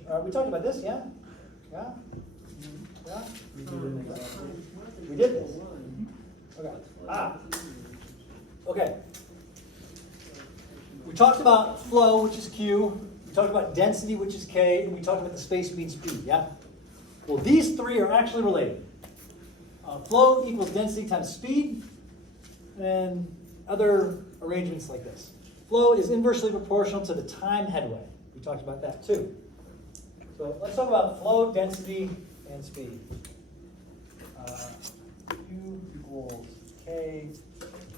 approach. We talked about this, yeah? Yeah? Yeah? We did this. Okay. Okay. We talked about flow, which is Q. We talked about density, which is K. And we talked about the space between speed, yeah? Well, these three are actually related. Flow equals density times speed, and other arrangements like this. Flow is inversely proportional to the time headway. We talked about that too. So let's talk about flow, density, and speed. Q equals K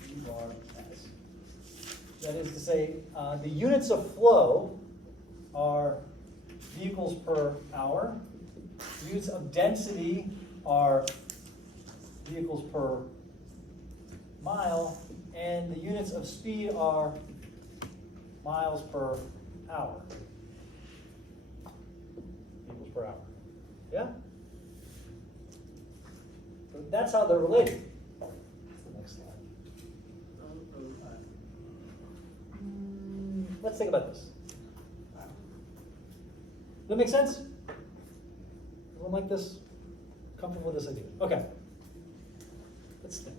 U bar S. That is to say, the units of flow are vehicles per hour. The units of density are vehicles per mile, and the units of speed are miles per hour. Vehicles per hour. Yeah? So that's how they're related. Next slide. Let's think about this. Does that make sense? Everyone like this? Comfortable with this idea? Okay. Let's think.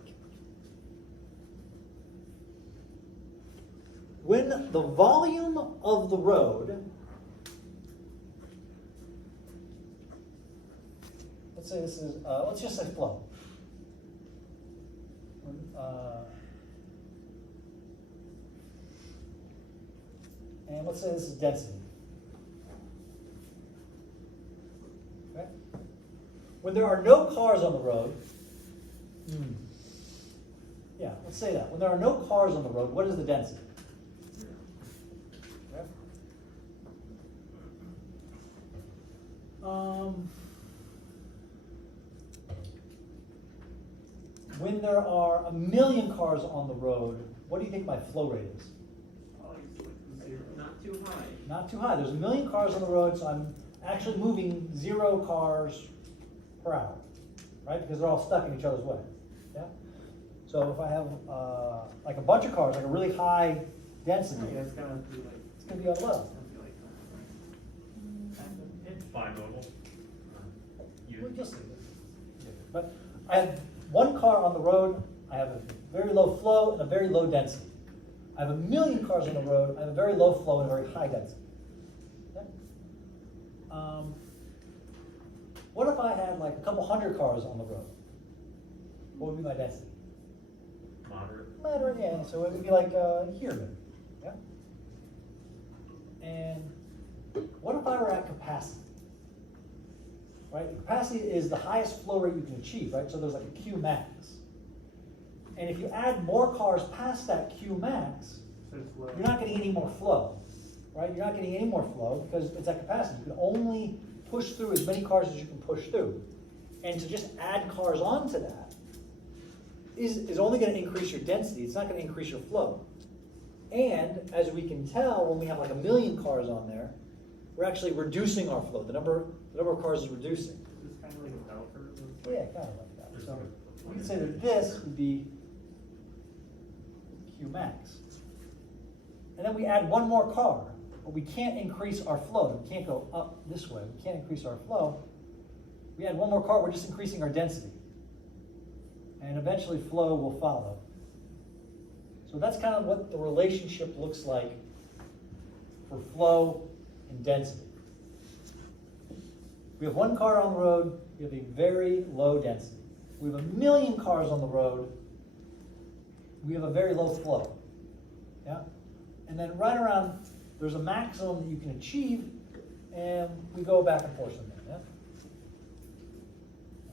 When the volume of the road, let's say this is, let's just say flow. And let's say this is density. Okay? When there are no cars on the road, yeah, let's say that. When there are no cars on the road, what is the density? Okay. When there are 1 million cars on the road, what do you think my flow rate is? Not too high. Not too high. There's 1 million cars on the road, so I'm actually moving 0 cars per hour, right? Because they're all stuck in each other's way. Yeah. So if I have like a bunch of cars, like a really high density, Yeah, it's gonna be like. it's going to be on low. It's bimodal. We'll just leave it. But I have 1 car on the road. I have a very low flow and a very low density. I have 1 million cars on the road. I have a very low flow and a very high density. Okay? What if I had like a couple hundred cars on the road? What would be my density? Moderate. Moderate, yeah. So it would be like here, maybe. Yeah. And what if I were at capacity? Right? The capacity is the highest flow rate you can achieve, right? So there's like a Q max. And if you add more cars past that Q max, you're not getting any more flow, right? You're not getting any more flow because it's at capacity. You can only push through as many cars as you can push through. And to just add cars onto that is only going to increase your density. It's not going to increase your flow. And as we can tell, when we have like 1 million cars on there, we're actually reducing our flow. The number of cars is reducing. Is this kind of like a bell curve? Yeah, kind of like that. So we can say that this would be Q max. And then we add 1 more car, but we can't increase our flow. We can't go up this way. We can't increase our flow. We add 1 more car, we're just increasing our density. And eventually flow will follow. So that's kind of what the relationship looks like for flow and density. We have 1 car on the road, we have a very low density. We have 1 million cars on the road, we have a very low flow. Yeah? And then right around, there's a maximum that you can achieve, and we go back and forth from there. Yeah?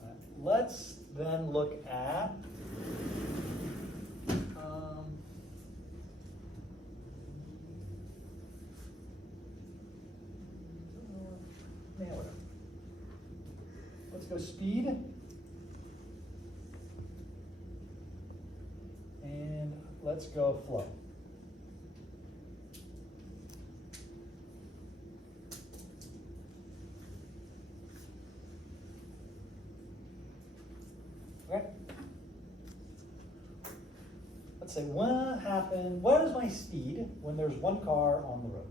All right. Let's then look at whatever. Let's go speed. And let's go flow. Okay. Let's say what is my speed when there's 1 car on the road?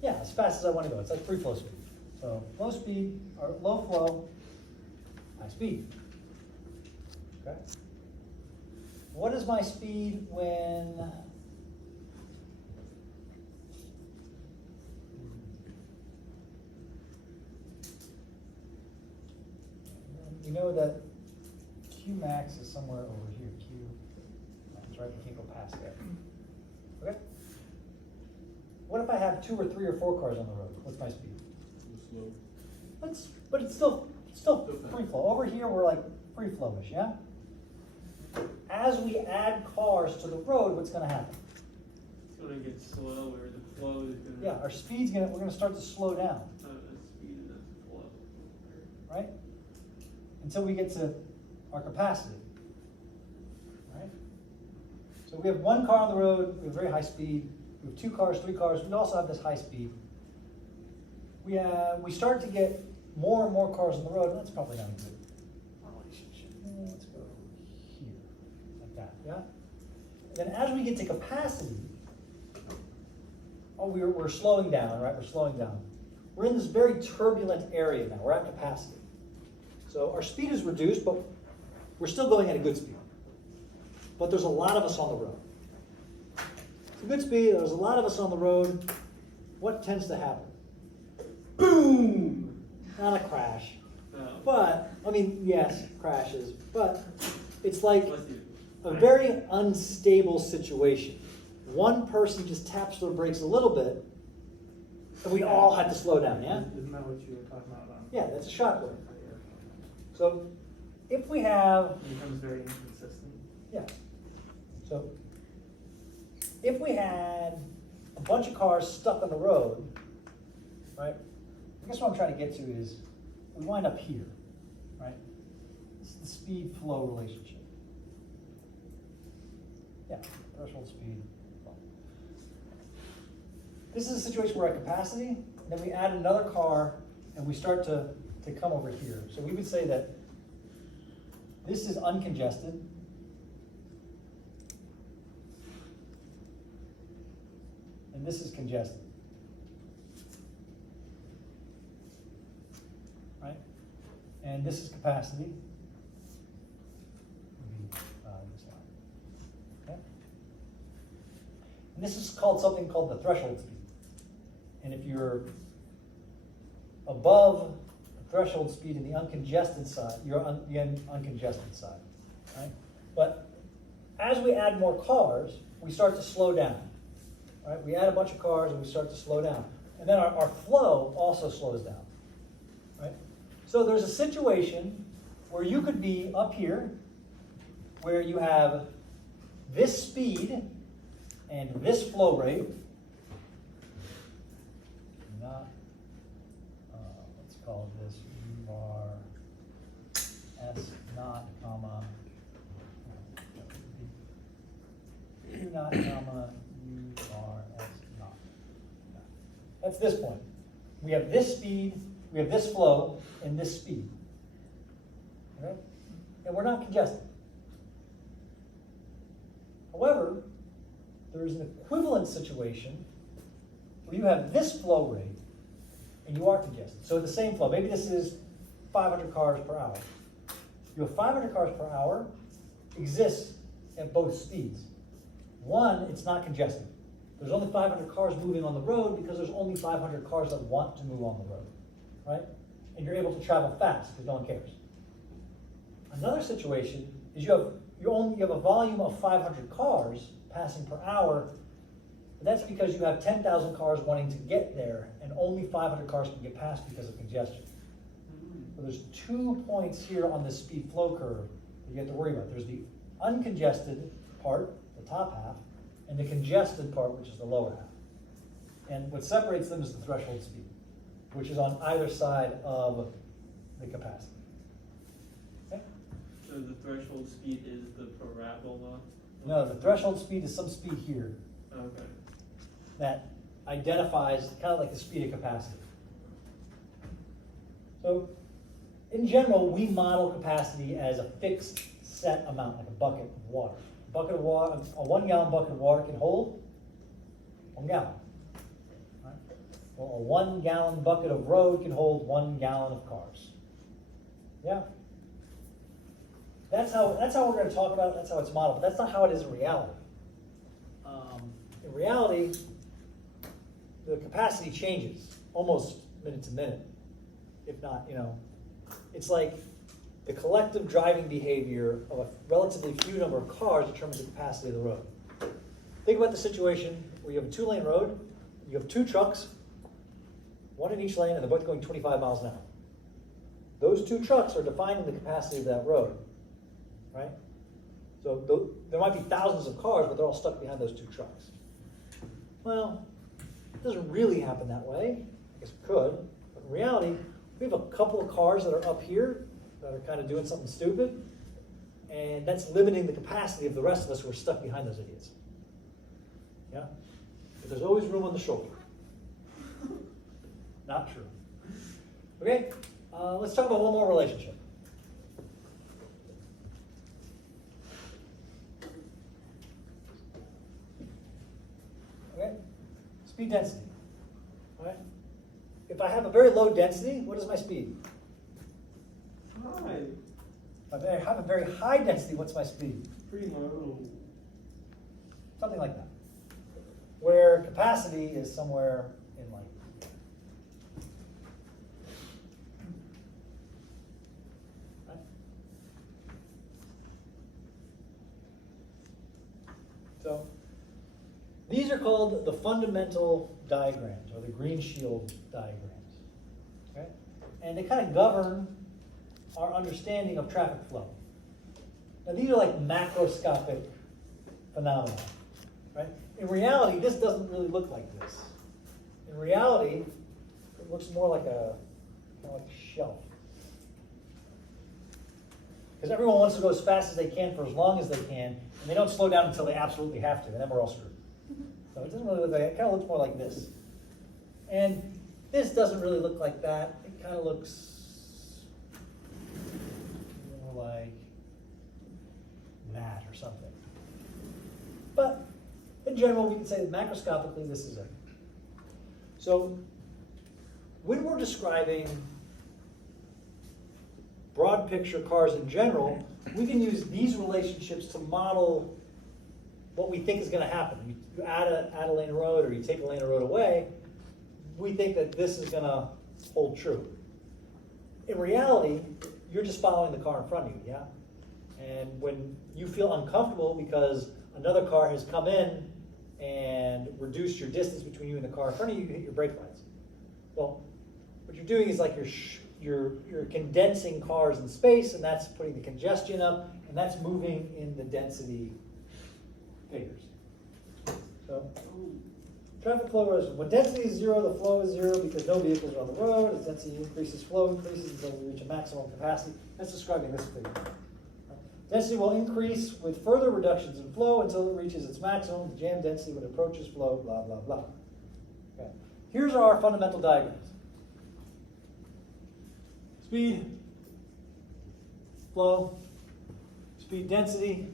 Yeah, as fast as I want to go. It's like free flow speed. So low speed, or low flow, high speed. Okay. What is my speed when you know that Q max is somewhere over here. Q max, right? You can't go past there. Okay. What if I have 2 or 3 or 4 cars on the road? What's my speed? Slow. But it's still free flow. Over here we're like free flowish, yeah? As we add cars to the road, what's gonna happen? It's gonna get slower, the flow is gonna. Yeah, our speed's we're gonna start to slow down, The speed and the flow. right? Until we get to our capacity, right? So we have 1 car on the road, we have very high speed. We have 2 cars, 3 cars, we also have this high speed. We start to get more and more cars on the road, and that's probably not a good relationship. Let's go here, like that, yeah? Then as we get to capacity, we're slowing down, right? We're slowing down. We're in this very turbulent area now. We're at capacity. So our speed is reduced, but we're still going at a good speed. But there's a lot of us on the road. It's a good speed, there's a lot of us on the road. What tends to happen? Boom! Not a crash. But, I mean, yes, crashes, but it's like a very unstable situation. One person just taps their brakes a little bit, and we all had to slow down, yeah? Isn't that what you were talking about? Yeah, that's a shockwave. So, if we have, It becomes very inconsistent. yeah, so if we had a bunch of cars stuck on the road, right? I guess what I'm trying to get to is we wind up here, right? This is the speed flow relationship. Yeah, threshold speed flow. This is a situation where we're at capacity, and then we add another car and we start to come over here. So we would say that this is uncongested. And this is congested. Right? And this is capacity. This line. Okay? And this is called something called the threshold speed. And if you're above the threshold speed in the uncongested side, you're on the uncongested side. Right? But as we add more cars, we start to slow down. Right? We add a bunch of cars and we start to slow down. And then our flow also slows down. Right? So there's a situation where you could be up here, where you have this speed and this flow rate. Not, let's call this U R S naught, comma, U naught, comma, U-R-S naught. That's this point. We have this speed, we have this flow, and this speed. Okay? And we're not congested. However, there is an equivalent situation where you have this flow rate and you are congested. So the same flow, maybe this is 500 cars per hour. Your 500 cars per hour exists at both speeds. One, it's not congested. There's only 500 cars moving on the road because there's only 500 cars that want to move on the road, right? And you're able to travel fast because no one cares. Another situation is you have a volume of 500 cars passing per hour, but that's because you have 10,000 cars wanting to get there and only 500 cars can get past because of congestion. So there's 2 points here on this speed flow curve that you have to worry about. There's the uncongested part, the top half, and the congested part, which is the lower half. And what separates them is the threshold speed, which is on either side of the capacity. Okay? So the threshold speed is the parabola? No, the threshold speed is some speed here Okay. that identifies kind of like the speed of capacity. So, in general, we model capacity as a fixed set amount, like a bucket of water. A bucket of water, a 1 gallon bucket of water can hold 1 gallon. Right? Well, a 1 gallon bucket of road can hold 1 gallon of cars. Yeah. That's how we're going to talk about it. That's how it's modeled. But that's not how it is in reality. In reality, the capacity changes almost minute to minute. If not, it's like the collective driving behavior of a relatively few number of cars determines the capacity of the road. Think about the situation where you have a 2-lane road, you have 2 trucks, 1 in each lane, and they're both going 25 miles an hour. Those 2 trucks are defining the capacity of that road, right? So there might be thousands of cars, but they're all stuck behind those 2 trucks. Well, it doesn't really happen that way. I guess it could, but in reality, we have a couple of cars that are up here that are kind of doing something stupid, and that's limiting the capacity of the rest of us who are stuck behind those idiots. Yeah? But there's always room on the shoulder. Not true. Okay, let's talk about one more relationship. Okay, speed density. All right. If I have a very low density, what is my speed? Hi. If I have a very high density, what's my speed? Pretty low. Something like that. Where capacity is somewhere in like. Right? So these are called the fundamental diagrams, or the green shield diagrams. Okay? And they kind of govern our understanding of traffic flow. Now these are like macroscopic phenomena, right? In reality, this doesn't really look like this. In reality, it looks more like a shelf. Because everyone wants to go as fast as they can for as long as they can, and they don't slow down until they absolutely have to, and then we're all screwed. So it doesn't really look like that. It kind of looks more like this. And this doesn't really look like that. It kind of looks more like that or something. But in general, we can say that macroscopically, this is it. So when we're describing broad picture cars in general, we can use these relationships to model what we think is going to happen. You add a lane of road, or you take a lane of road away, we think that this is going to hold true. In reality, you're just following the car in front of you, yeah? And when you feel uncomfortable because another car has come in and reduced your distance between you and the car in front of you, you hit your brake lights. Well, what you're doing is like you're condensing cars in space, and that's putting the congestion up, and that's moving in the density figures. So, traffic flow erosion. When density is 0, the flow is 0 because no vehicles are on the road. As density increases, flow increases until we reach a maximum capacity. That's describing this figure. Density will increase with further reductions in flow until it reaches its maximum. The jam density when it approaches flow, blah, blah, blah. Okay. Here's our fundamental diagrams. Speed, flow, speed density,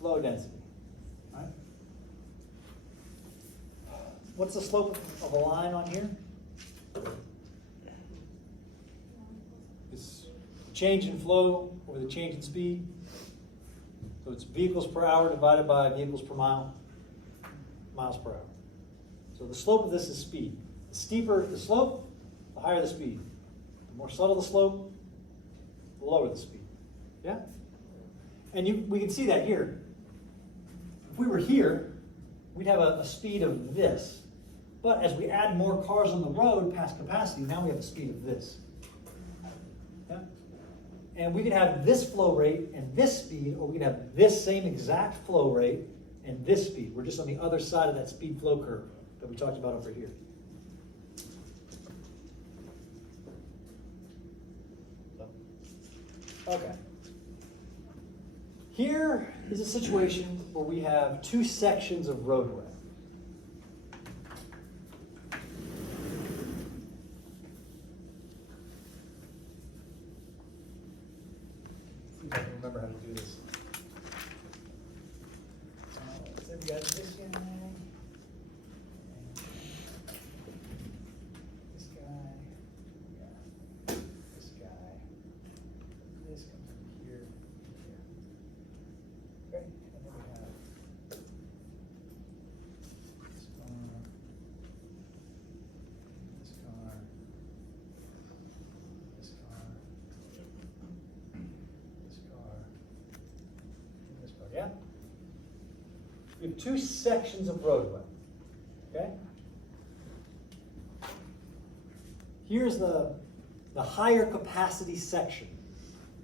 flow density. All right. What's the slope of a line on here? It's the change in flow over the change in speed. So it's vehicles per hour divided by vehicles per mile, miles per hour. So the slope of this is speed. The steeper the slope, the higher the speed. The more subtle the slope, the lower the speed. Yeah? And we can see that here. If we were here, we'd have a speed of this. But as we add more cars on the road past capacity, now we have a speed of this. Yeah? And we could have this flow rate and this speed, or we could have this same exact flow rate and this speed. We're just on the other side of that speed flow curve that we talked about over here. Okay. Here is a situation where we have 2 sections of roadway. See if I can remember how to do this. So we got this guy. we have two sections of roadway, okay? Here's the higher capacity section,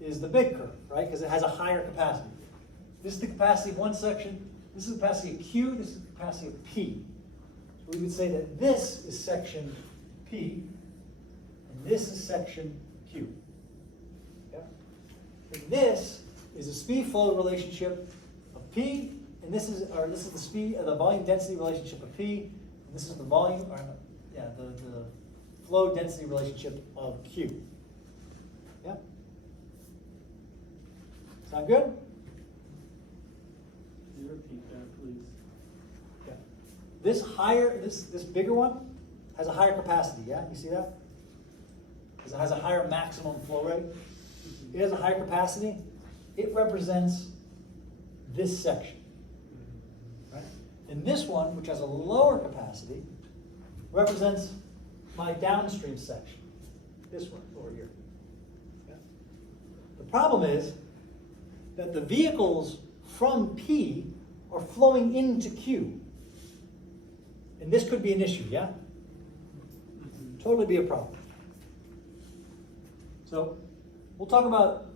is the big curve, right? Because it has a higher capacity. This is the capacity of one section, this is the capacity of Q, this is the capacity of P. So we would say that this is section P, and this is section Q. Okay? And this is the speed flow relationship of P, and this is the speed, the volume density relationship of P, and this is the volume, or the flow density relationship of Q. Yeah? Sound good? Can you repeat that, please? Yeah. This higher, this bigger one has a higher capacity, yeah? You see that? Because it has a higher maximum flow rate. It has a higher capacity. It represents this section. Right? And this one, which has a lower capacity, represents my downstream section. This one over here. Yeah? The problem is that the vehicles from P are flowing into Q. And this could be an issue, yeah? Totally be a problem. So we'll talk about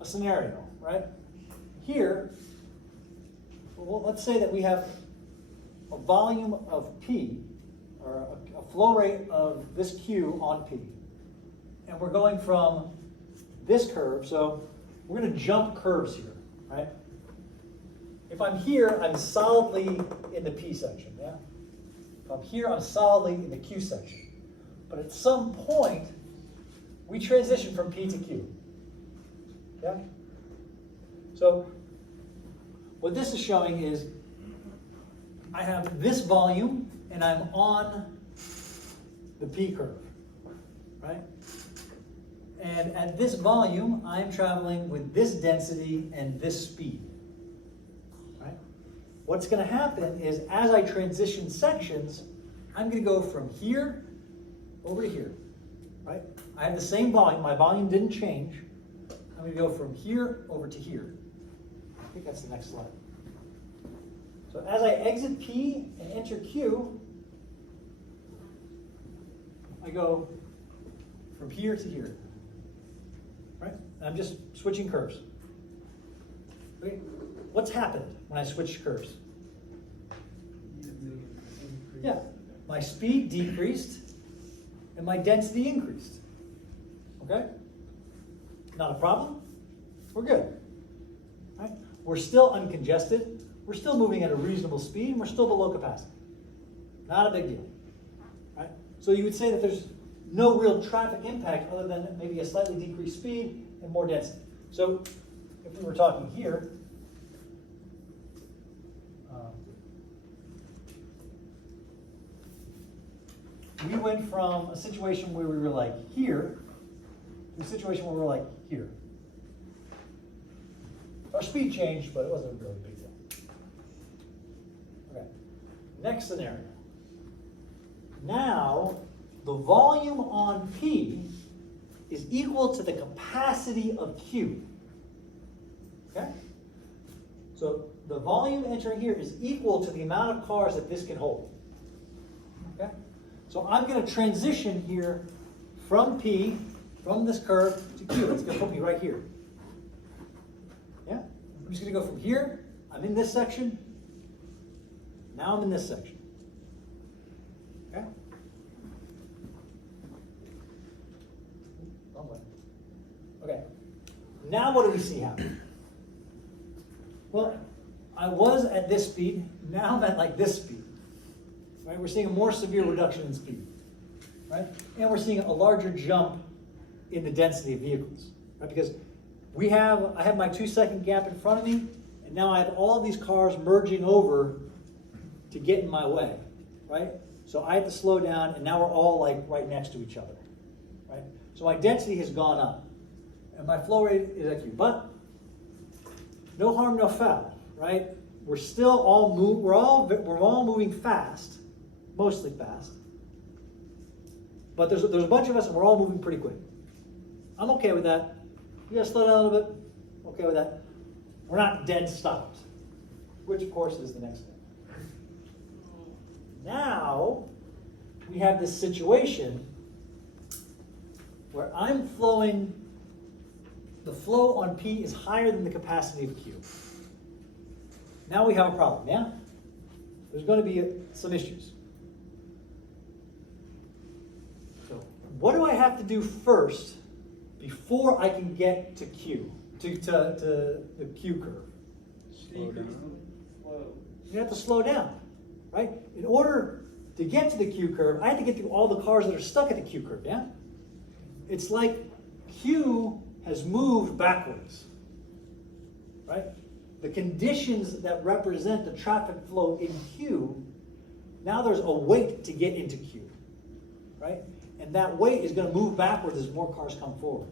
a scenario, right? Here, well, let's say that we have a volume of P, or a flow rate of this Q on P. And we're going from this curve, so we're going to jump curves here, right? If I'm here, I'm solidly in the P section, yeah? If I'm here, I'm solidly in the Q section. But at some point, we transition from P to Q. Yeah? So, what this is showing is I have this volume and I'm on the P curve, right? And at this volume, I'm traveling with this density and this speed, right? What's going to happen is as I transition sections, I'm going to go from here over to here, right? I have the same volume. My volume didn't change. I'm going to go from here over to here. I think that's the next slide. So as I exit P and enter Q, I go from here to here, right? And I'm just switching curves. Okay? What's happened when I switched curves? Yeah, my speed decreased and my density increased. Okay? Not a problem. We're good. Right? We're still uncongested. We're still moving at a reasonable speed, and we're still below capacity. Not a big deal. Right? So you would say that there's no real traffic impact other than maybe a slightly decreased speed and more density. So if we were talking here, we went from a situation where we were like here to a situation where we were like here. Our speed changed, but it wasn't a really big deal. Okay, next scenario. Now, the volume on P is equal to the capacity of Q. Okay? So the volume entering here is equal to the amount of cars that this can hold. Okay? So I'm going to transition here from P, from this curve to Q. It's going to put me right here. Yeah? I'm just going to go from here. I'm in this section. Now I'm in this section. Okay? Wrong way. Okay. Now what do we see happen? Well, I was at this speed. Now I'm at like this speed. Right? We're seeing a more severe reduction in speed. Right? And we're seeing a larger jump in the density of vehicles. Right? Because I have my 2-second gap in front of me, and now I have all of these cars merging over to get in my way. Right? So I have to slow down, and now we're all like right next to each other. Right? So my density has gone up, and my flow rate is at Q. But no harm, no foul. Right? We're still all we're all moving fast, mostly fast. But there's a bunch of us, and we're all moving pretty quick. I'm okay with that. You gotta slow down a little bit. Okay with that. We're not dead stopped, which of course is the next thing. now we have this situation where I'm flowing, the flow on P is higher than the capacity of Q. Now we have a problem, yeah? There's going to be some issues. So what do I have to do first before I can get to Q, to the Q curve? Decrease the flow. You have to slow down, right? In order to get to the Q curve, I have to get through all the cars that are stuck at the Q curve, yeah? It's like Q has moved backwards, right? The conditions that represent the traffic flow in Q, now there's a weight to get into Q, right? And that weight is going to move backwards as more cars come forward.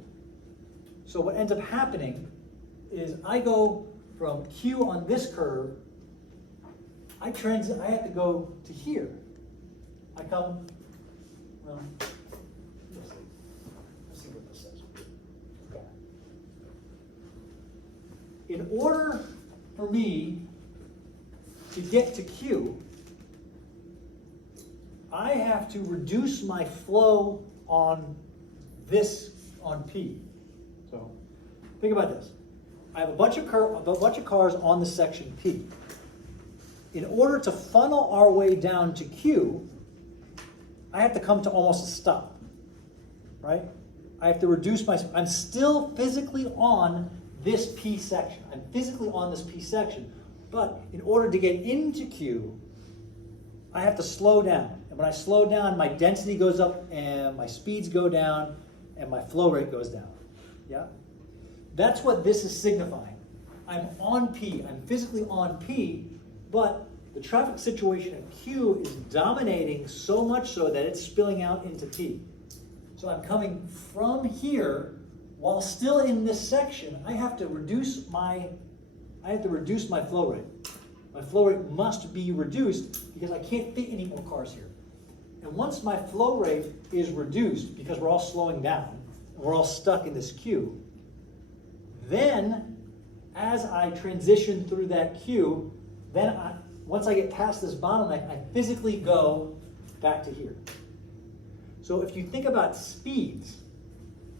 So what ends up happening is I go from Q on this curve, I have to go to here. I come, well, let's see what this says. Okay. In order for me to get to Q, I have to reduce my flow on P. So think about this. I have a bunch of cars on the section P. In order to funnel our way down to Q, I have to come to almost a stop, right? I have to reduce I'm still physically on this P section. I'm physically on this P section, but in order to get into Q, I have to slow down. And when I slow down, my density goes up and my speeds go down and my flow rate goes down, yeah? That's what this is signifying. I'm on P, I'm physically on P, but the traffic situation at Q is dominating so much so that it's spilling out into P. So I'm coming from here while still in this section. I have to reduce my flow rate. My flow rate must be reduced because I can't fit any more cars here. And once my flow rate is reduced, because we're all slowing down and we're all stuck in this queue, then as I transition through that queue, once I get past this bottleneck, I physically go back to here. So if you think about speeds,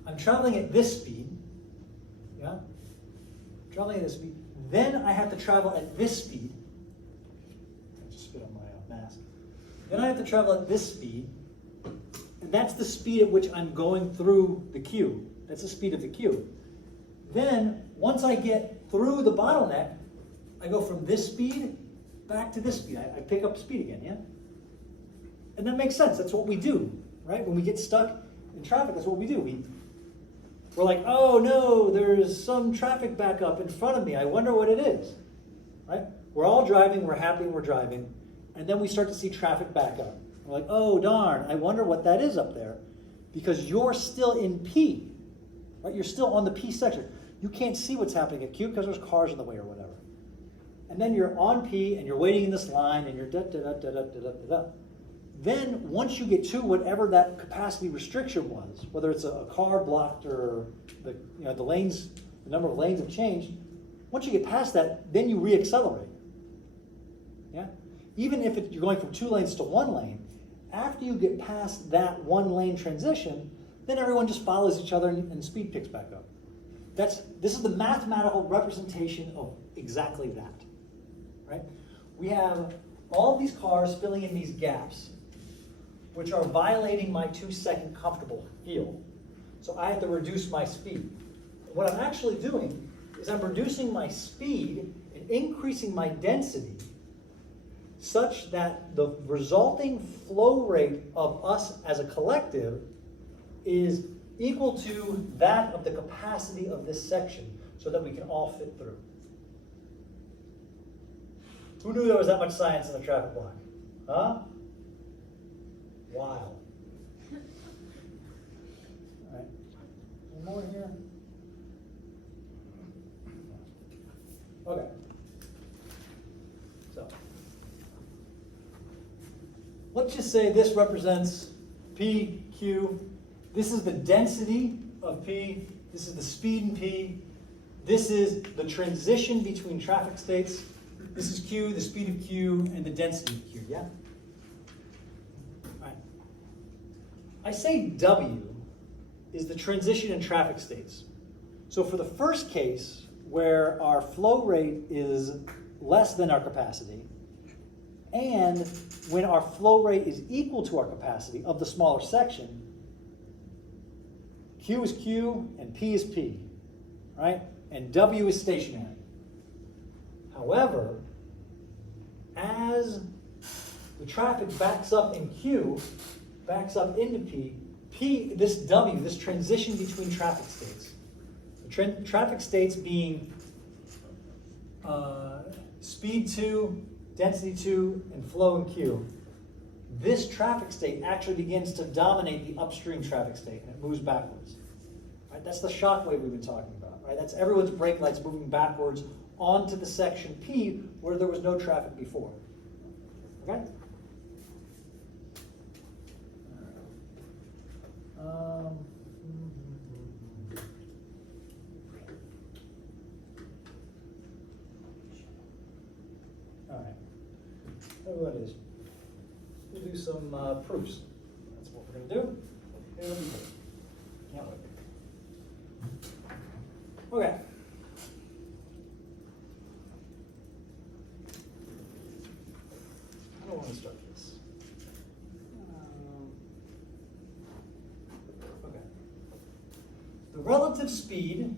I'm traveling at this speed, yeah? Traveling at this speed. Then I have to travel at this speed. I just spit on my mask. Then I have to travel at this speed, and that's the speed at which I'm going through the queue. That's the speed of the queue. Then, once I get through the bottleneck, I go from this speed back to this speed. I pick up speed again, yeah? And that makes sense. That's what we do, right? When we get stuck in traffic, that's what we do. We're like, oh no, there's some traffic backup in front of me. I wonder what it is, right? We're all driving, we're happy we're driving, and then we start to see traffic backup. We're like, oh darn, I wonder what that is up there, because you're still in P, right? You're still on the P section. You can't see what's happening at Q because there's cars in the way or whatever. And then you're on P and you're waiting in this line and you're da-da-da-da-da-da-da-da. Then once you get to whatever that capacity restriction was, whether it's a car blocked or the number of lanes have changed, once you get past that, then you reaccelerate. Yeah? Even if you're going from 2 lanes to 1 lane, after you get past that 1 lane transition, then everyone just follows each other and speed picks back up. This is the mathematical representation of exactly that, right? We have all of these cars filling in these gaps, which are violating my 2-second comfortable field. So I have to reduce my speed. What I'm actually doing is I'm reducing my speed and increasing my density such that the resulting flow rate of us as a collective is equal to that of the capacity of this section so that we can all fit through. Who knew there was that much science in the traffic block? Huh? Wow. All right. One more here. Okay. So, let's just say this represents P, Q. This is the density of P. This is the speed in P. This is the transition between traffic states. This is Q, the speed of Q, and the density of Q, yeah? I say W is the transition in traffic states. So for the first case, where our flow rate is less than our capacity, and when our flow rate is equal to our capacity of the smaller section, Q is Q and P is P, right? And W is stationary. However, as the traffic backs up in Q, backs up into P, this W, this transition between traffic states, the traffic states being speed 2, density 2, and flow in Q, this traffic state actually begins to dominate the upstream traffic state, and it moves backwards. Right? That's the shock wave we've been talking about. Right? That's everyone's brake lights moving backwards onto the section P where there was no traffic before. Okay? All right. What is? We'll do some proofs. That's what we're going to do. It'll be good. Can't wait. Okay. I don't want to start this. Okay. The relative speed.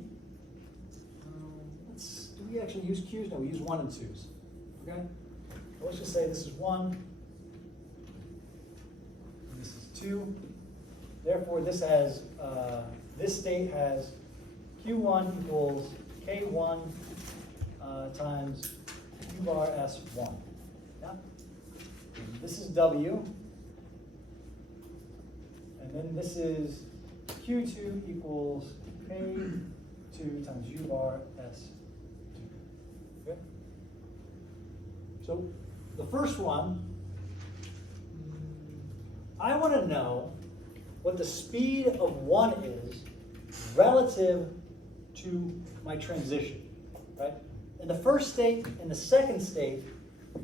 Do we actually use Q's? No, we use 1 and 2's. Okay. So let's just say this is 1. And this is 2. Therefore, this has this state has Q1 equals K1 times Q bar S1. Yeah? This is W. And then this is Q2 equals K2 times U bar S2. Okay? So the first one, I want to know what the speed of 1 is relative to my transition, right? In the first state and the second state,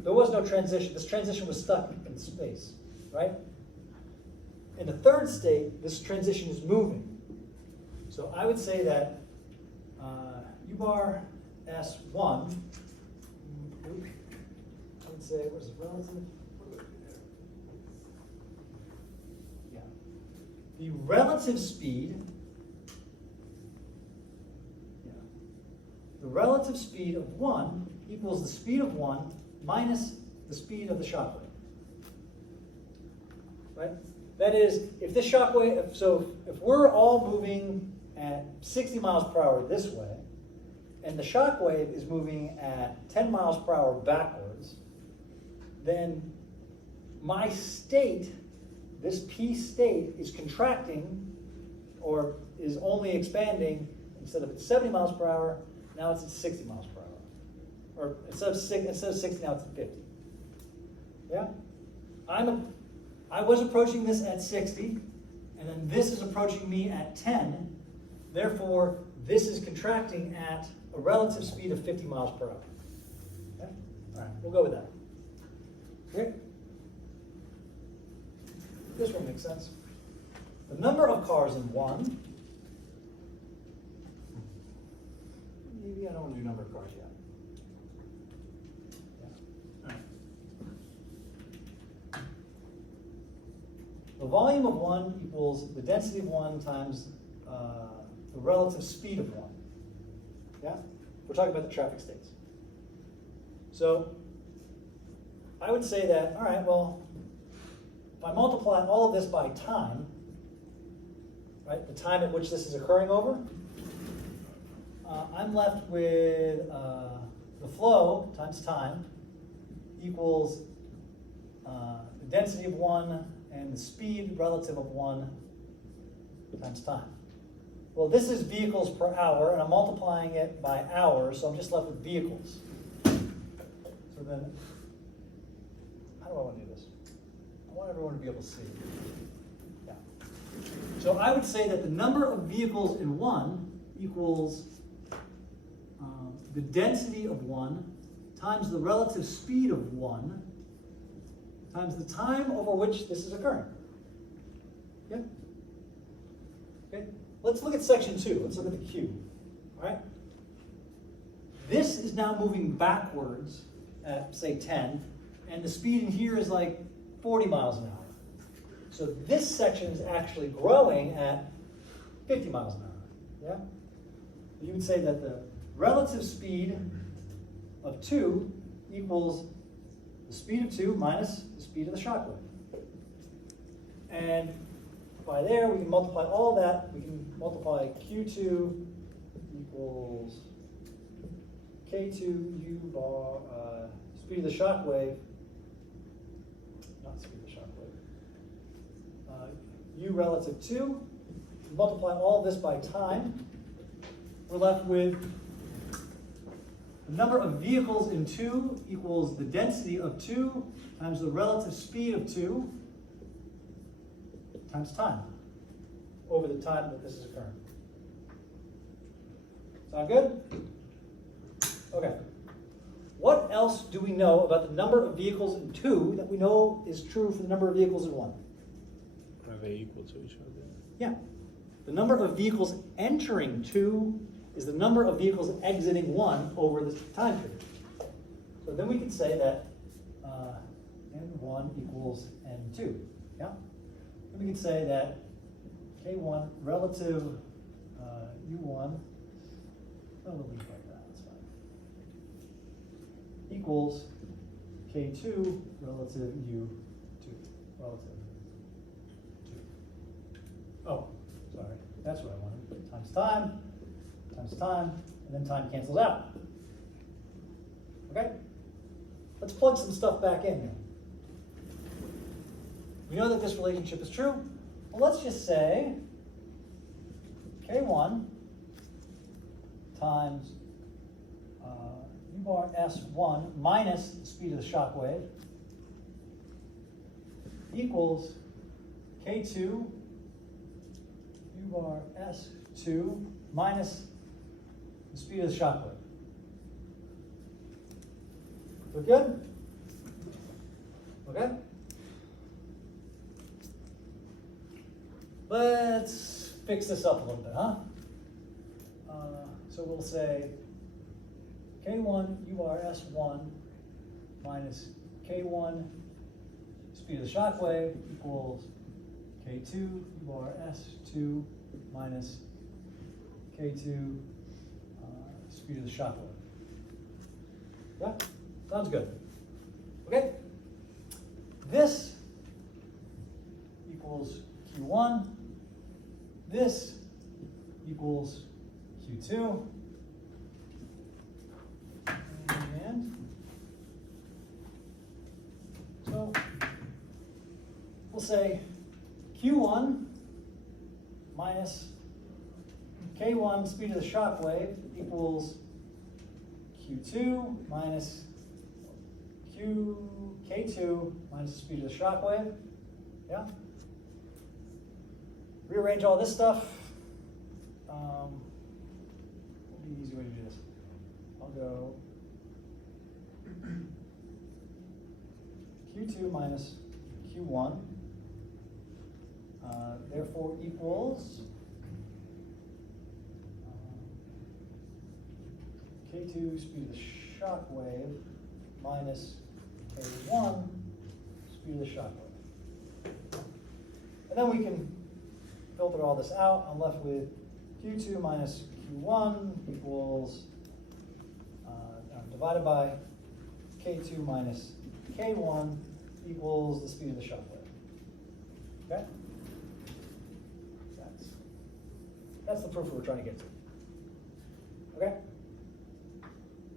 there was no transition. This transition was stuck in space, right? In the third state, this transition is moving. So I would say that U bar S1, I would say, what is it, relative? Yeah. The relative speed, the relative speed of 1 equals the speed of 1 minus the speed of the shock wave. Right? That is, if this shock wave, if we're all moving at 60 miles per hour this way, and the shock wave is moving at 10 miles per hour backwards, then my state, this P state, is contracting, or is only expanding. Instead of 70 miles per hour, now it's at 60 miles per hour. Or instead of 60, now it's at 50. Yeah? I was approaching this at 60, and then this is approaching me at 10. Therefore, this is contracting at a relative speed of 50 miles per hour. Okay? All right, we'll go with that. Okay? This one makes sense. The number of cars in 1. Maybe I don't want to do number of cars yet. Yeah. All right. The volume of 1 equals the density of 1 times the relative speed of 1. Yeah? We're talking about the traffic states. So I would say that, all right, well, if I multiply all of this by time, right, the time at which this is occurring over, I'm left with the flow times time equals the density of 1 and the speed relative of 1 times time. Well, this is vehicles per hour, and I'm multiplying it by hours, so I'm just left with vehicles. So then, how do I want to do this? I want everyone to be able to see. Yeah. So I would say that the number of vehicles in 1 equals the density of 1 times the relative speed of 1 times the time over which this is occurring. Yeah. Okay, let's look at section 2. Let's look at the Q. All right. This is now moving backwards at, say, 10, and the speed in here is like 40 miles an hour. So this section is actually growing at 50 miles an hour. Yeah? You would say that the relative speed of 2 equals the speed of 2 minus the speed of the shockwave. And by there, we can multiply all that. We can multiply Q2 equals K2 U bar, speed of the shockwave, not speed of the shockwave, U relative to, multiply all this by time. We're left with the number of vehicles in 2 equals the density of 2 times the relative speed of 2 times time over the time that this is occurring. Sound good? Okay. What else do we know about the number of vehicles in 2 that we know is true for the number of vehicles in 1? Are they equal to each other? Yeah. The number of vehicles entering 2 is the number of vehicles exiting 1 over this time period. So then we can say that N1 equals N2. Yeah? Then we can say that K1 relative U1, we'll leave it like that, that's fine, equals K2 relative U2, relative 2. Oh, sorry, that's what I wanted. Times time, and then time cancels out. Okay? Let's plug some stuff back in here. We know that this relationship is true. Well, let's just say K1 times U bar S1 minus the speed of the shock wave equals K2 U bar S2 minus the speed of the shock wave. We're good? Okay? Let's fix this up a little bit, huh? So we'll say K1 URS1 minus K1 speed of the shock wave equals K2 URS2 minus K2 speed of the shock wave. Yeah? Sounds good. Okay? This equals Q1. This equals Q2. And so we'll say Q1 minus K1 speed of the shock wave equals Q2 minus K2 minus the speed of the shock wave. Yeah? Rearrange all this stuff. What would be an easy way to do this? I'll go Q2 minus Q1, therefore equals K2 speed of the shock wave minus K1 speed of the shock wave. And then we can filter all this out. I'm left with Q2 minus Q1 equals, divided by K2 minus K1 equals the speed of the shock wave. Okay? That's the proof we're trying to get to. Okay?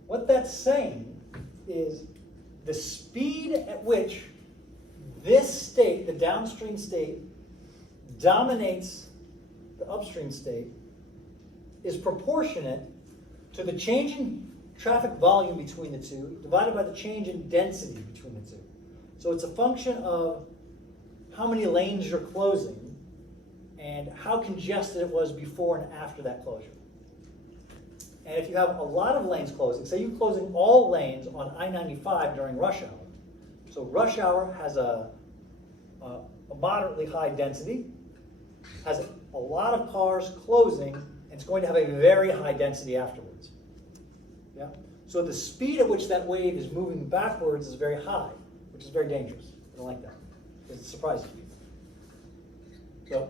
What that's saying is the speed at which this state, the downstream state, dominates the upstream state is proportionate to the change in traffic volume between the two divided by the change in density between the two. So it's a function of how many lanes you're closing and how congested it was before and after that closure. And if you have a lot of lanes closing, say you're closing all lanes on I-95 during rush hour. So rush hour has a moderately high density, has a lot of cars closing, and it's going to have a very high density afterwards. Yeah? So the speed at which that wave is moving backwards is very high, which is very dangerous. I don't like that, because it surprises people. So,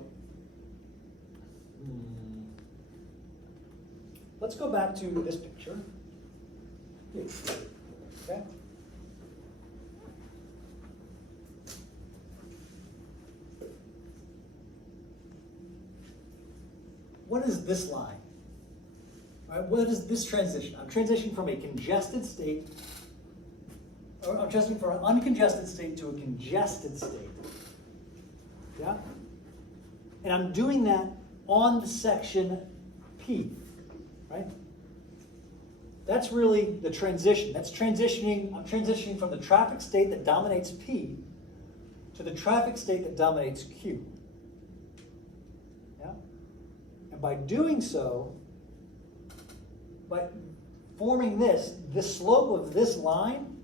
let's go back to this picture. Okay? What is this line? All right, what is this transition? I'm transitioning from a congested state, or I'm transitioning from an uncongested state to a congested state. Yeah? And I'm doing that on the section P, right? That's really the transition. That's transitioning, I'm transitioning from the traffic state that dominates P to the traffic state that dominates Q. Yeah? And by doing so, by forming this, the slope of this line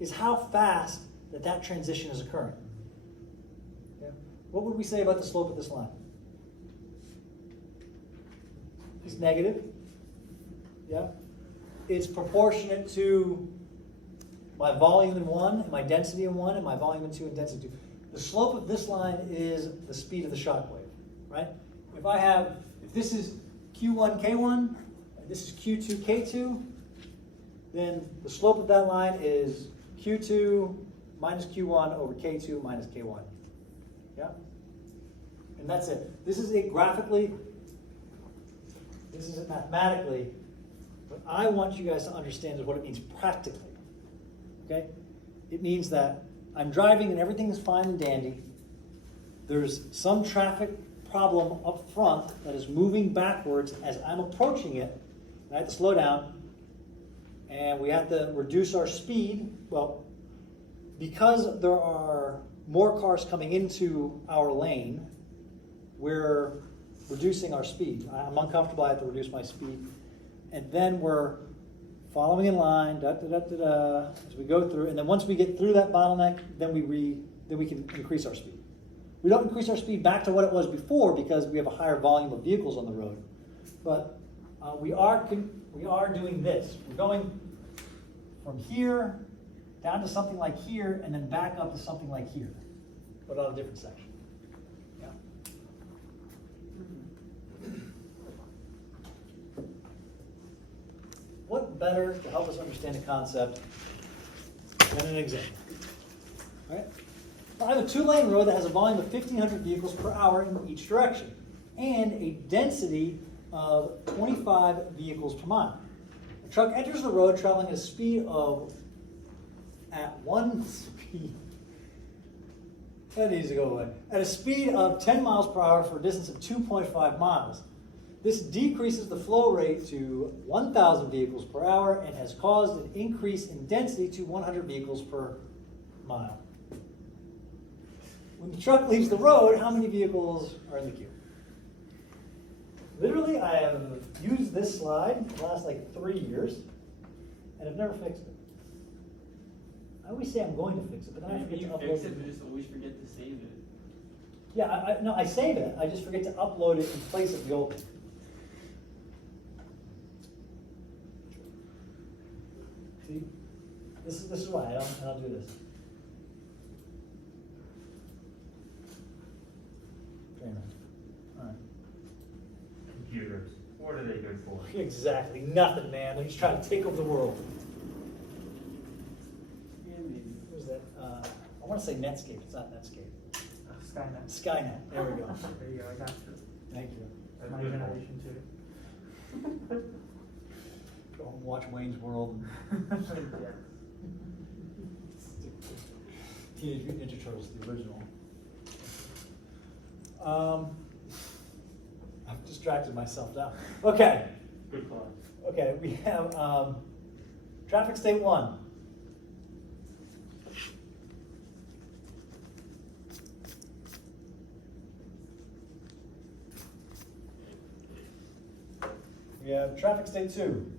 is how fast that transition is occurring. Yeah? What would we say about the slope of this line? It's negative. Yeah? It's proportionate to my volume in 1, and my density in 1, and my volume in 2, and density 2. The slope of this line is the speed of the shock wave, right? If this is Q1, K1, and this is Q2, K2, then the slope of that line is Q2 minus Q1 over K2 minus K1. Yeah? And that's it. This is it graphically. This is it mathematically. What I want you guys to understand is what it means practically. Okay? It means that I'm driving and everything is fine and dandy. There's some traffic problem up front that is moving backwards as I'm approaching it. And I have to slow down. And we have to reduce our speed. Well, because there are more cars coming into our lane, we're reducing our speed. I'm uncomfortable, I have to reduce my speed. And then we're following in line, as we go through. And then once we get through that bottleneck, then we can increase our speed. We don't increase our speed back to what it was before because we have a higher volume of vehicles on the road. But we are doing this. We're going from here down to something like here, and then back up to something like here, but on a different section. Yeah. What better to help us understand the concept than an example? All right? I have a 2-lane road that has a volume of 1,500 vehicles per hour in each direction and a density of 25 vehicles per mile. The truck enters the road traveling at a speed of, at a speed of 10 miles per hour for a distance of 2.5 miles. This decreases the flow rate to 1,000 vehicles per hour and has caused an increase in density to 100 vehicles per mile. When the truck leaves the road, how many vehicles are in the queue? Literally, I have used this slide the last like 3 years, and I've never fixed it. I always say I'm going to fix it, but then I forget to upload fix it. it, but just always forget to save it. Yeah, no, I save it. I just forget to upload it in place of the old one. See, this is why I don't do this. Train wreck. All right. Computers. What are they good for? Exactly, nothing, man. They're just trying to take over the world. What was that? I want to say Netscape. It's not Netscape. Skynet. Skynet. There we go. There you go, I got you. Thank you. That's my generation too. Go home and watch Wayne's World. Yeah. Teenage Mutant Ninja Turtles, the original. I've distracted myself now. Okay. Good call. Okay, we have traffic state 1. We have traffic state 2.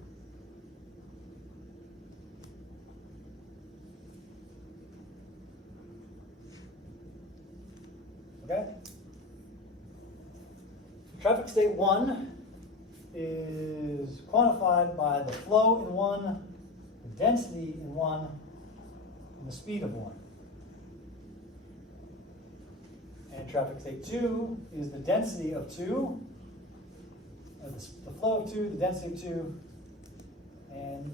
Okay? traffic state 1 is quantified by the flow in 1, the density in 1, and the speed of 1. And traffic state 2 is the density of 2, the flow of 2, the density of 2, and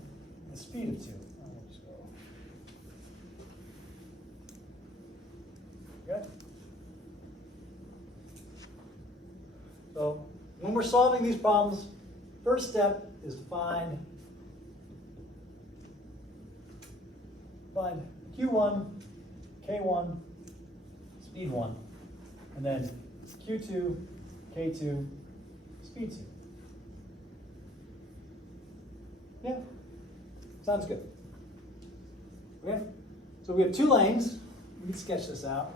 the speed of 2. I'll just go. Okay? So when we're solving these problems, first step is to find Q1, K1, speed 1, and then Q2, K2, speed 2. Yeah, sounds good. Okay, so we have 2 lanes. We can sketch this out.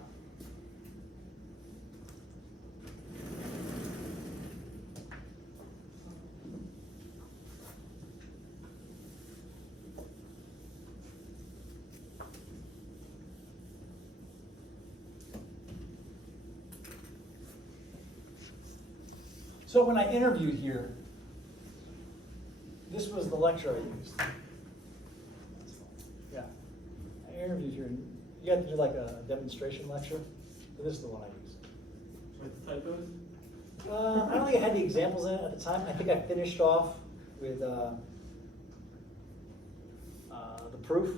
So when I interviewed here, this was the lecture I used. Yeah, I interviewed here. You had to do like a demonstration lecture. So this is the one I used. With the typos? I don't think I had the examples in it at the time. I think I finished off with the proof,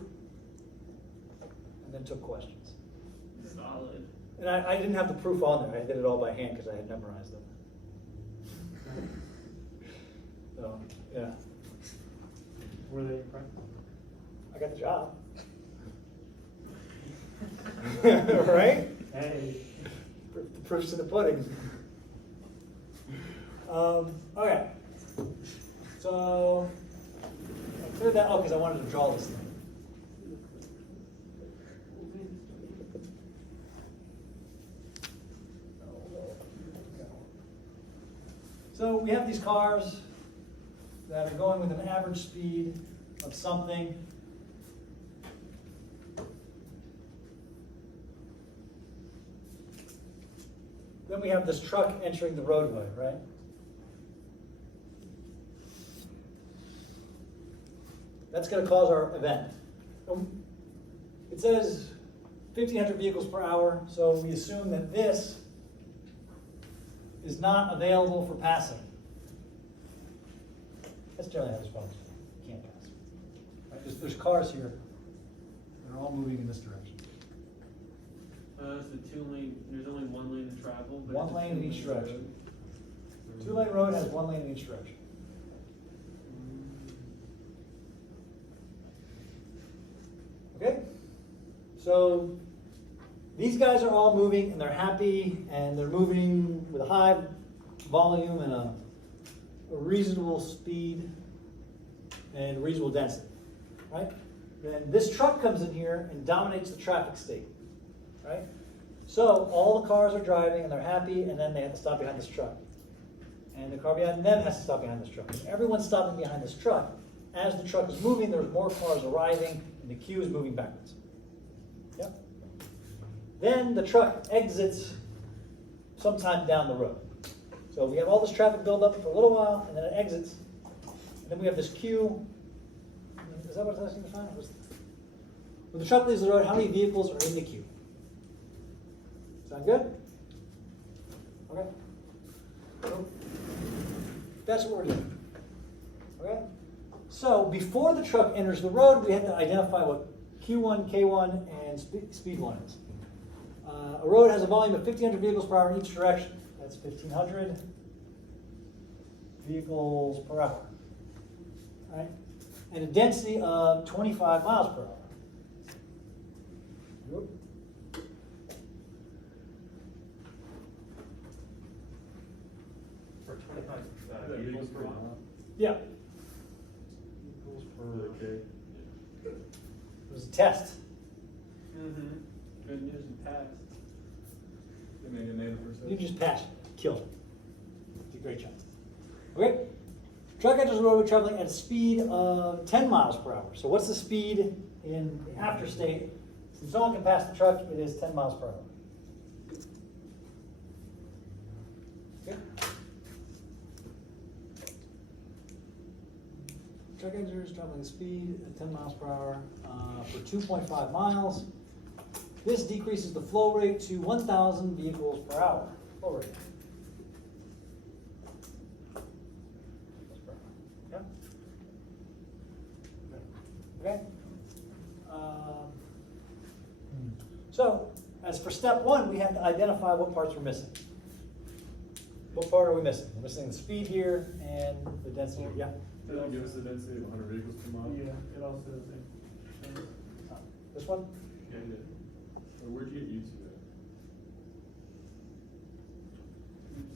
and then took questions. Solid. And I didn't have the proof on there. I did it all by hand because I had memorized them. So, yeah. Were they impressed? I got the job. Right? Hey. The proof's in the pudding. Okay. So, I cleared that. Oh, because I wanted to draw this thing. So we have these cars that are going with an average speed of something. Then we have this truck entering the roadway, right? That's going to cause our event. It says 1,500 vehicles per hour, so we assume that this is not available for passing. That's generally how this problem is. You can't pass. Right? There's cars here that are all moving in this direction. It's the 2-lane, there's only 1 lane to travel. But One it's a lane in each 2-lane direction. road. 2-lane road has 1 lane in each direction. Okay? So these guys are all moving and they're happy and they're moving with a high volume and a reasonable speed and reasonable density, right? Then this truck comes in here and dominates the traffic state, right? So all the cars are driving and they're happy, and then they have to stop behind this truck. And the car behind them has to stop behind this truck. And everyone's stopping behind this truck. As the truck is moving, there's more cars arriving, and the queue is moving backwards. Yep. Then the truck exits sometime down the road. So we have all this traffic build up for a little while, and then it exits. And then we have this queue. Is that what it's asking to find? When the truck leaves the road, how many vehicles are in the queue? Sound good? Okay. So that's what we're doing. Okay? So before the truck enters the road, we have to identify what Q1, K1, and speed 1 is. A road has a volume of 1,500 vehicles per hour in each direction. That's 1,500 vehicles per hour. Right? And a density of 25 miles per hour. Whoop. For 25 vehicles per mile? Yeah. Equals per okay. It was a test. Mm-hmm. Good news, you passed. They made it for You just passed. Killed it. Did a great job. Okay? Truck enters the roadway traveling at a speed of 10 miles per hour. So what's the speed in the after state? Since no one can pass the truck, it is 10 miles per hour. Okay? truck engineers traveling speed at 10 miles per hour for 2.5 miles. This decreases the flow rate to 1,000 vehicles per hour. Flow rate. Yeah. Okay. So, as for step one, we have to identify what parts we're missing. What part are we missing? We're missing the speed here and the density. Yeah. Does that give us the density of 100 vehicles per mile? Yeah, it also does it. This one? Yeah. Where'd you get YouTube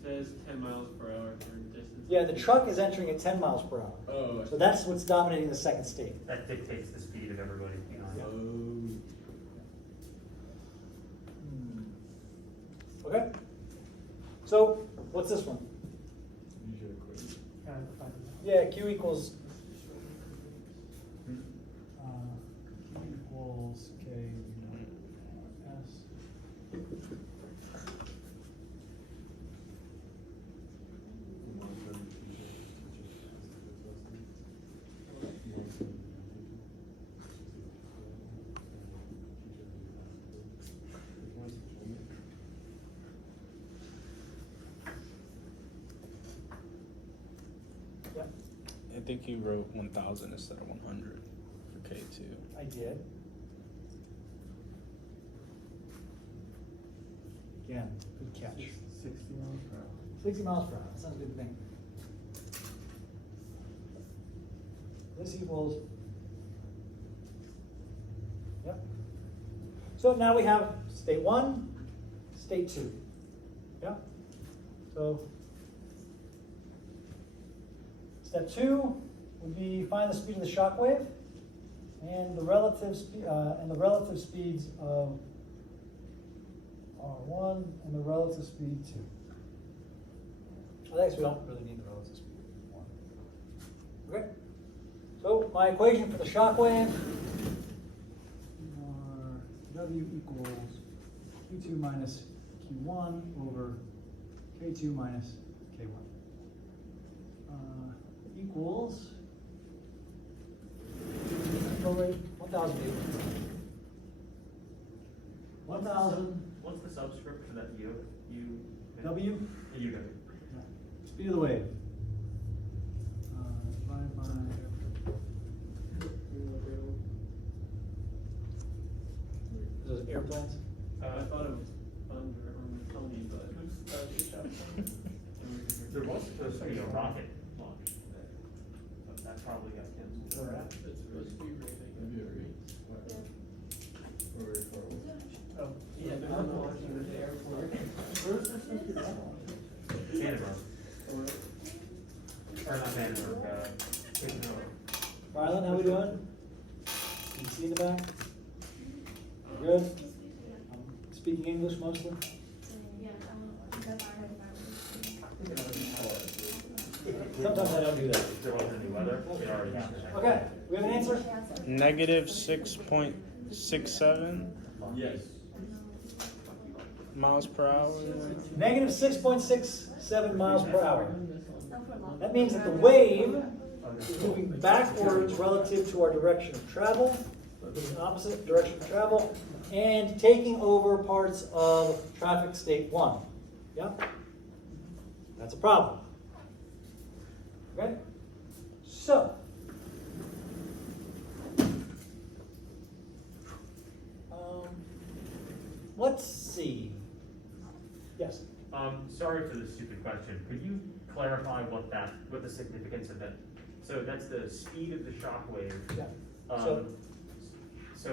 at? It says 10 miles per hour for distance. Yeah, the truck is entering at 10 miles per hour. Oh. So that's what's dominating the second state. That dictates the speed of everybody, you know. Okay. So what's this one? You should have quit. Kind of find it. Yeah, Q equals Hmm? Q equals K S. Yep, I think you wrote 1,000 instead of 100 for K2. I did. Again, good catch. 60 miles per hour. 60 miles per hour, that sounds good to me. This equals, yep. So now we have state one, state two, yeah? So, step two would be find the speed of the shock wave and the relative speeds of R1 and the relative speed 2. I guess we don't really need the relative speed of 1. Okay. So my equation for the shock wave, W equals Q2 minus Q1 over K2 minus K1. Equals flow rate 1,000 feet. 1,000 What's the subscript for that U? W. U W. Speed of the wave. Divided by. Those airplanes? I thought it was thunder or Tony, but. There was supposed to be a rocket launch, but that probably got canceled. That's really speed rating. Maybe it reads. Or very far away. Oh. Yeah, they're not launching at the airport. Where's this supposed to be? Vandenberg. Or not Vandenberg, Marlon, how we doing? Can you see in the back? Good? Speaking English mostly? Sometimes I don't do that. If there wasn't any weather, it already happened. Okay, we have an answer? Negative 6.67 Yes. miles per hour. Negative 6.67 miles per hour. That means that the wave is moving backwards relative to our direction of travel, moving opposite direction of travel, and taking over parts of traffic state one. Yeah? That's a problem. Okay? So, let's see. Yes? Sorry for the stupid question. Could you clarify what the significance of that? So that's the speed of the shock wave. Yeah. So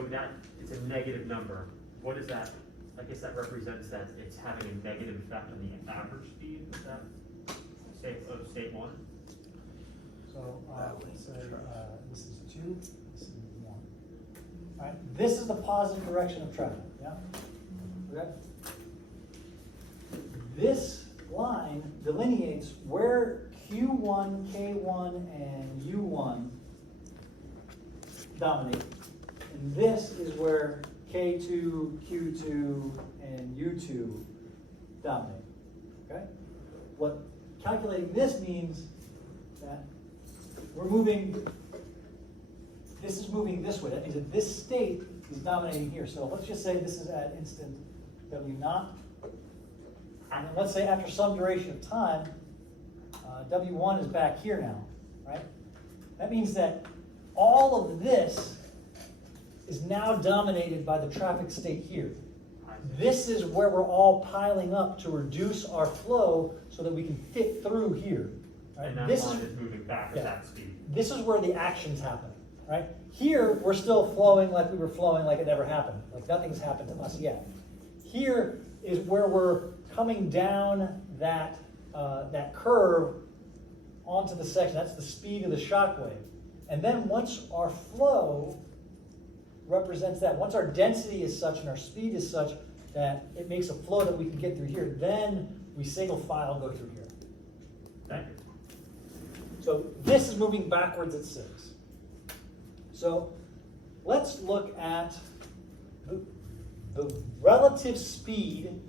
that, it's a negative number. What is that? I guess that represents that it's having a negative effect on the average speed of that state one? So, let's say, this is 2, this is 1. All right, this is the positive direction of travel, yeah? Okay? This line delineates where Q1, K1, and U1 dominate. And this is where K2, Q2, and U2 dominate, okay? What calculating this means that we're moving this is moving this way. That means that this state is dominating here. So let's just say this is at instant W naught. And then let's say after some duration of time, W1 is back here now, right? That means that all of this is now dominated by the traffic state here. This is where we're all piling up to reduce our flow so that we can fit through here. Right? And that This line is, is moving back at that speed. this is where the action's happening, right? Here, we're still flowing like we were flowing like it never happened, like nothing's happened to us yet. Here is where we're coming down that, that curve onto the section. That's the speed of the shock wave. And then once our flow represents that, once our density is such and our speed is such that it makes a flow that we can get through here, then we single file go through here. Thank you. So this is moving backwards at 6. So let's look at the relative speed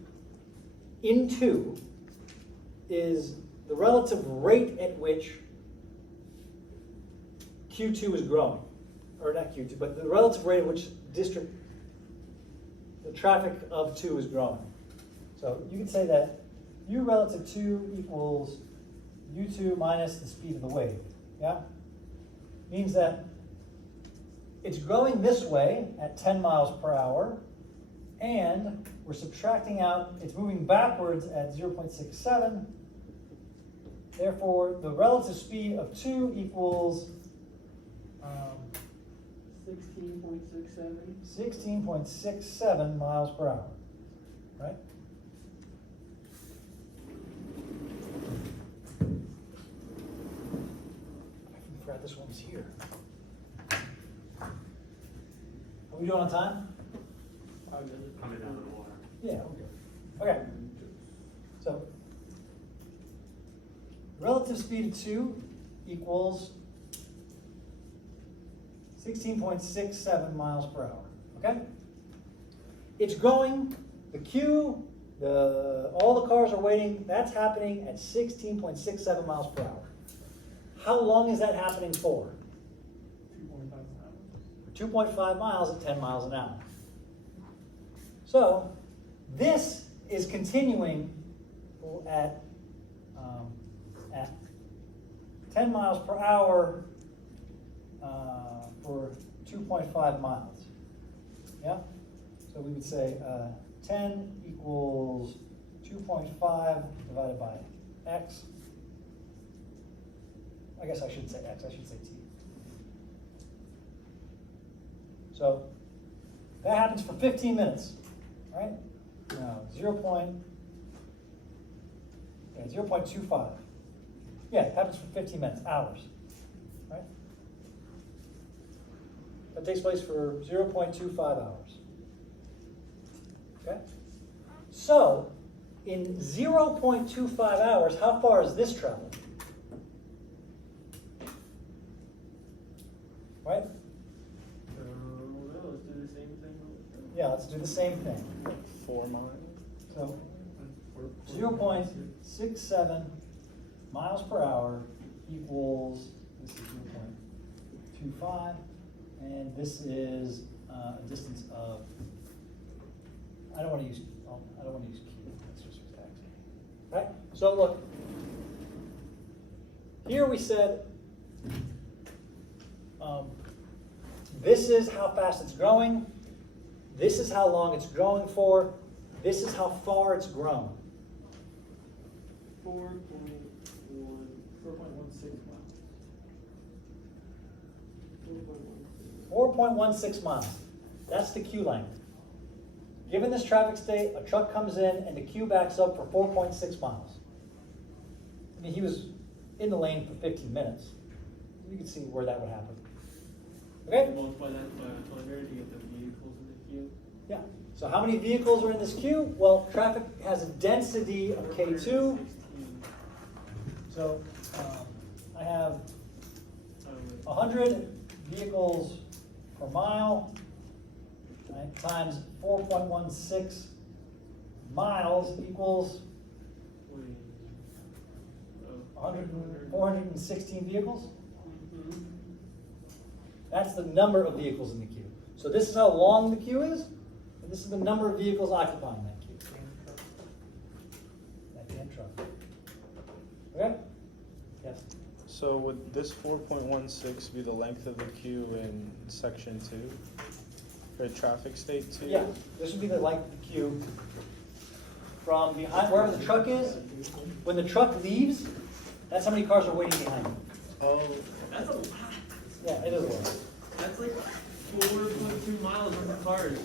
in 2 is the relative rate at which Q2 is growing. Or not Q2, but the relative rate at which the traffic of 2 is growing. So you can say that U relative 2 equals U2 minus the speed of the wave, yeah? Means that it's growing this way at 10 miles per hour, and we're subtracting out, it's moving backwards at 0.67. Therefore, the relative speed of 2 equals 16.67. 16.67 miles per hour, right? I forgot this one was here. Are we doing on time? Coming down to the water. Yeah, okay. Okay, so relative speed of 2 equals 16.67 miles per hour, okay? It's going, the queue, all the cars are waiting, that's happening at 16.67 miles per hour. How long is that happening for? 2.5 miles. 2.5 miles at 10 miles an hour. So this is continuing at 10 miles per hour for 2.5 miles. Yeah? So we would say 10 equals 2.5 divided by x. I guess I shouldn't say x, I should say t. So that happens for 15 minutes, right? No, 0.25. Yeah, it happens for 15 minutes, hours, right? That takes place for 0.25 hours. Okay? So, in 0.25 hours, how far is this travel? Right? Let's do the same thing. Yeah, let's do the same thing. 4 miles. So 0.67 miles per hour equals, this is 0.25, and this is a distance of, I don't want to use Q, that's just taxi. Right? So look, here we said, this is how fast it's growing, this is how long it's growing for, this is how far it's grown. 4.16 miles. 4.16 miles. That's the queue length. Given this traffic state, a truck comes in and the queue backs up for 4.6 miles. I mean, he was in the lane for 15 minutes. You can see where that would happen. Okay? Multiply that by 100 to get the vehicles in the queue. Yeah. So how many vehicles are in this queue? Well, traffic has a density of K2. 416. So I have Um, 100 vehicles per mile, right, times 4.16 miles equals 416 vehicles. That's the number of vehicles in the queue. So this is how long the queue is, and this is the number of vehicles occupying that queue. That damn truck. Okay? Yes? So would this 4.16 be the length of the queue in section 2? For traffic state 2? Yeah, this would be the length of the queue from behind, wherever the truck is. When the truck leaves, that's how many cars are waiting behind it. Oh, That's a lot. Yeah, it is a lot. That's like 4.2 miles worth of cars.